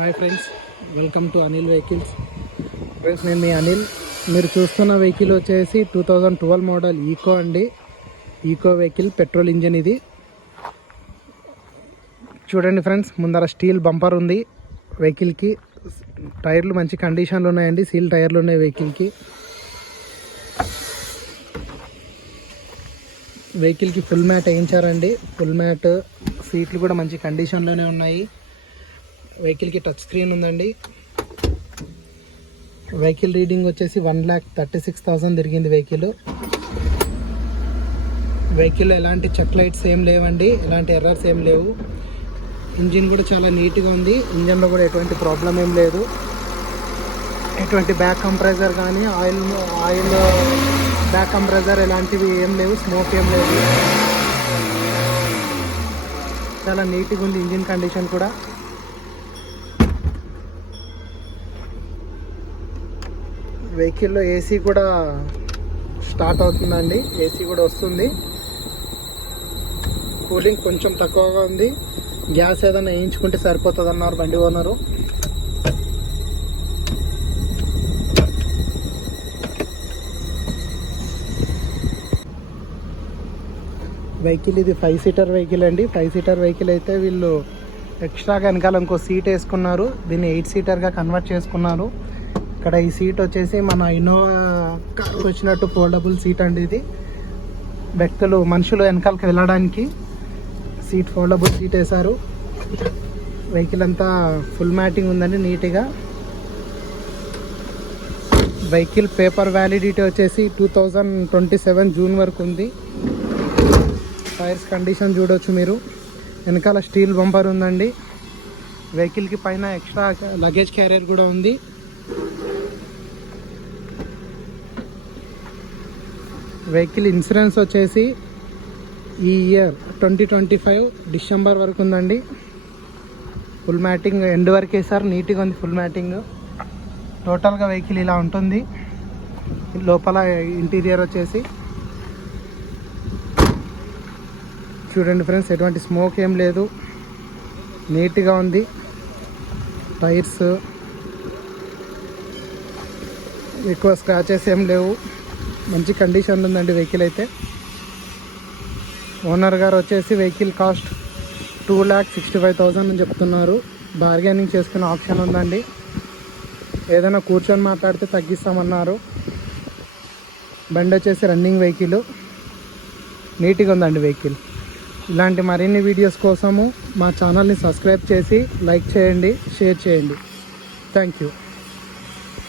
Hi friends, welcome to Anil vehicles. Friends, నేను మీ అనిల్. మీరు చూస్తున్న వెహికల్ వచ్చేసి 2012 మోడల్ ఈకో అండి. ఈకో వెహికల్, పెట్రోల్ ఇంజిన్ ఇది. చూడండి ఫ్రెండ్స్, ముందర స్టీల్ బంపర్ ఉంది వెహికల్కి. టైర్లు మంచి కండిషన్లో ఉన్నాయండి, సీల్ టైర్లు ఉన్నాయి వెహికల్కి. వెహికల్కి ఫుల్ మ్యాట్ వేయించారండి. ఫుల్ మ్యాట్, సీట్లు కూడా మంచి కండిషన్లోనే ఉన్నాయి. వెహికల్కి టచ్ స్క్రీన్ ఉందండి. వెహికల్ రీడింగ్ వచ్చేసి 1,36,000 తిరిగింది వెహికల్. వెహికల్లో ఎలాంటి చెక్ లైట్స్ ఏం లేవండి, ఎలాంటి ఎర్రర్స్ ఏం లేవు. ఇంజిన్ కూడా చాలా నీట్గా ఉంది. ఇంజన్లో కూడా ఎటువంటి ప్రాబ్లం ఏం లేదు. ఎటువంటి బ్యాక్ కంప్రెసర్ కానీ ఆయిల్ బ్యాక్ కంప్రెసర్ ఎలాంటివి ఏం లేవు, స్మోక్ ఏం లేదు. చాలా నీట్గా ఉంది ఇంజిన్ కండిషన్ కూడా. వెహికల్లో ఏసీ కూడా స్టార్ట్ అవుతుందండి, ఏసీ కూడా వస్తుంది. కూలింగ్ కొంచెం తక్కువగా ఉంది. గ్యాస్ ఏదైనా వేయించుకుంటే సరిపోతుంది అన్నారు బండి ఓనరు. వెహికల్ ఇది 5 సీటర్ వెహికల్ అండి. 5 సీటర్ వెహికల్ అయితే వీళ్ళు ఎక్స్ట్రాగా వెనకాల ఇంకో సీట్ వేసుకున్నారు. దీన్ని 8 సీటర్గా కన్వర్ట్ చేసుకున్నారు. ఇక్కడ ఈ సీట్ వచ్చేసి మన ఇన్నోవా కార్కి వచ్చినట్టు ఫోల్డబుల్ సీట్ అండి ఇది. మనుషులు వెనకాలకి వెళ్ళడానికి సీట్ ఫోల్డబుల్ సీట్ వేశారు. వెహికల్ అంతా ఫుల్ మ్యాటింగ్ ఉందండి నీట్గా. వెహికల్ పేపర్ వ్యాలిడిటీ వచ్చేసి 2027 జూన్ వరకు ఉంది. టైర్స్ కండిషన్ చూడవచ్చు మీరు. వెనకాల స్టీల్ బంపర్ ఉందండి. వెహికల్కి పైన ఎక్స్ట్రా లగేజ్ క్యారియర్ కూడా ఉంది. వెహికల్ ఇన్సూరెన్స్ వచ్చేసి ఈ ఇయర్ 2025 డిసెంబర్ వరకు ఉందండి. ఫుల్ మ్యాటింగ్ ఎండ్ వరకు వేసారు, నీట్గా ఉంది ఫుల్ మ్యాటింగ్. టోటల్గా వెహికల్ ఇలా ఉంటుంది. లోపల ఇంటీరియర్ వచ్చేసి చూడండి ఫ్రెండ్స్, ఎటువంటి స్మోక్ ఏం లేదు, నీట్గా ఉంది. టైర్స్ ఎక్కువ స్క్రాచెస్ ఏం లేవు, మంచి కండిషన్లో ఉందండి వెహికల్ అయితే. ఓనర్ గారు వచ్చేసి వెహికల్ కాస్ట్ 2,65,000 అని చెప్తున్నారు. బార్గెనింగ్ చేసుకునే ఆప్షన్ ఉందండి. ఏదైనా కూర్చొని మాట్లాడితే తగ్గిస్తామన్నారు. బండి వచ్చేసి రన్నింగ్ వెహికల్, నీట్గా ఉందండి వెహికల్. ఇలాంటి మరిన్ని వీడియోస్ కోసము మా ఛానల్ని సబ్స్క్రైబ్ చేసి లైక్ చేయండి, షేర్ చేయండి. Thank you.